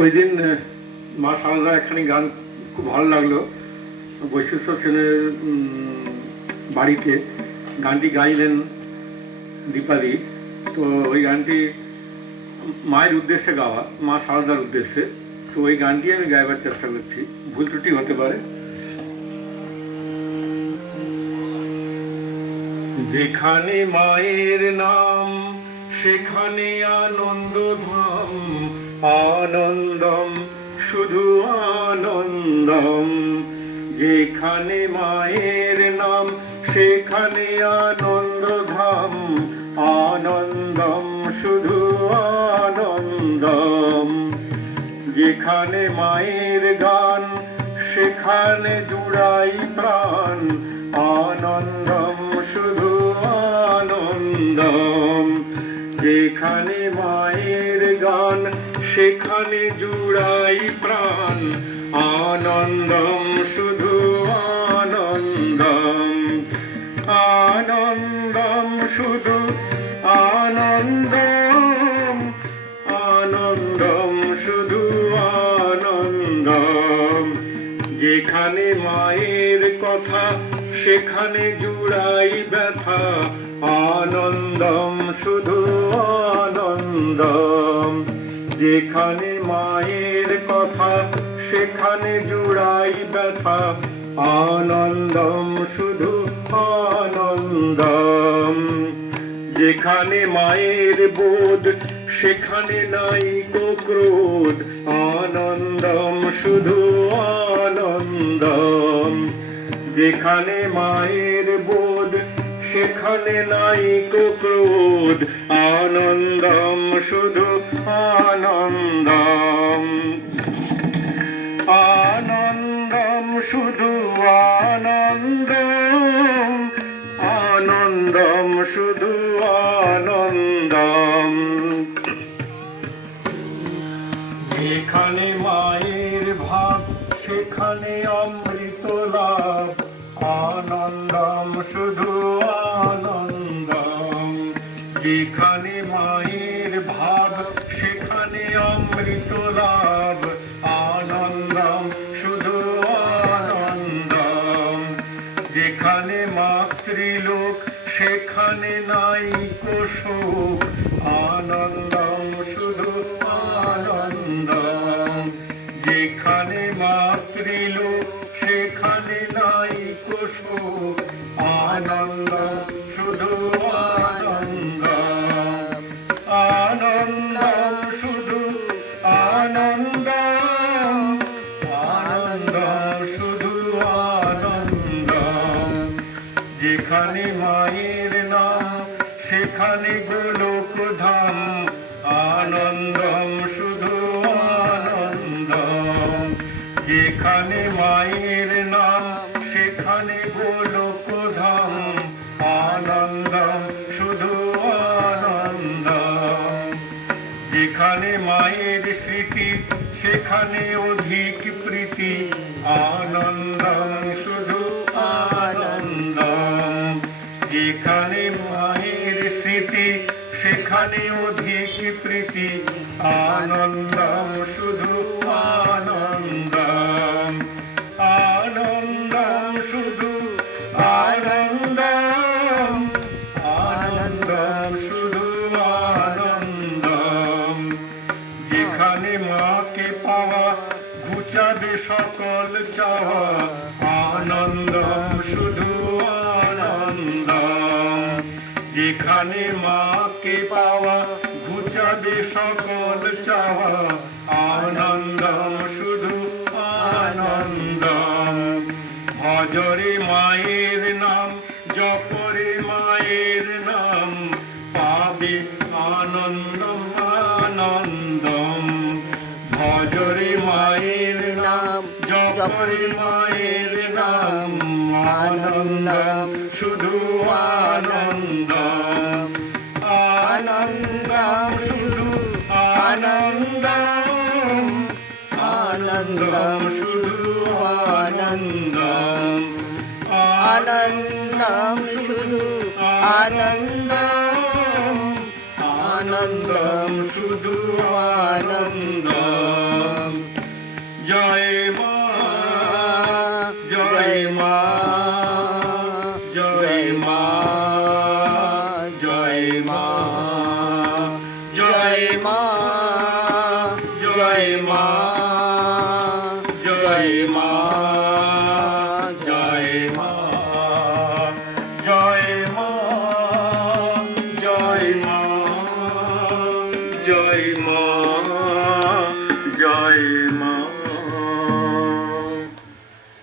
ওই দিন মা সারদা একখানি গান খুব ভালো লাগল। বৈশিষ্ট্য সেনের বাড়িতে গানটি গাইলেন দীপালি। তো ওই গানটি মায়ের উদ্দেশ্যে গাওয়া, মা সারদার উদ্দেশ্যে। তো ওই গানটি আমি গাইবার চেষ্টা করছি। ভুল ত্রুটি হতে পারে। যেখানে মায়ের নাম, সেখানে আনন্দ ধাম আনন্দম শুধু আনন্দম। যেখানে মায়ের নাম, সেখানে আনন্দ ধাম আনন্দম, শুধু আনন্দম। যেখানে মায়ের গান, সেখানে জুড়াই প্রাণ। আনন্দম, শুধু আনন্দম। যেখানে মায়ের গান সেখানে জুড়াই প্রাণ। আনন্দম, শুধু আনন্দম। আনন্দম, শুধু আনন্দম। আনন্দম, শুধু আনন্দম। যেখানে মায়ের কথা, সেখানে জুড়াই ব্যথা। আনন্দম, শুধু আনন্দম। যেখানে মায়ের কথা, সেখানে জুড়াই ব্যথা। আনন্দম শুধু আনন্দম। যেখানে মায়ের বোধ, সেখানে নাই কো ক্রোধ। আনন্দম শুধু আনন্দম। যেখানে মায়ের বোধ, সেখানে নাই কো ক্রোধ। আনন্দম শুধু আনন্দম। আনন্দম শুধু আনন্দম। আনন্দম শুধু আনন্দম। যেখানে মায়ের ভাব, সেখানে অমৃত লাভ। আনন্দম শুধু যেখানে মায়ের ভাব সেখানে অমৃত লাভ। আনন্দম, শুধু আনন্দম। যেখানে মাতৃলোক, সেখানে নাই কোশোক আনন্দম, শুধু আনন্দম। যেখানে মাতৃলোক, সেখানে নাই শুধু আনন্দম আনন্দম আনন্দম শুধু আনন্দম যেখানে মায়ের নাম সেখানে আনন্দম শুধু আনন্দম যেখানে মায়ের মায়ের স্মৃতি, সেখানে অধিক প্রীতি। আনন্দ শুধু আনন্দ যেখানে মায়ের স্মৃতি, সেখানে অধিক প্রীতি। আনন্দ শুধু আনন্দম। পাওয়া ঘুচাবে সকল চাওয়া। আনন্দম শুধু আনন্দম যেখানে মাকে পাওয়া, ঘুচাবে সকল চাওয়া। আনন্দম শুধু আনন্দ। ভজরে মায়ের নাম জপরে নাম জপরে মায়ের নাম, আনন্দম, শুধু আনন্দম। আনন্দম, শুধু আনন্দম। আনন্দম, শুধু আনন্দম। আনন্দম, শুধু আনন্দম। আনন্দম, শুধু আনন্দম। ます。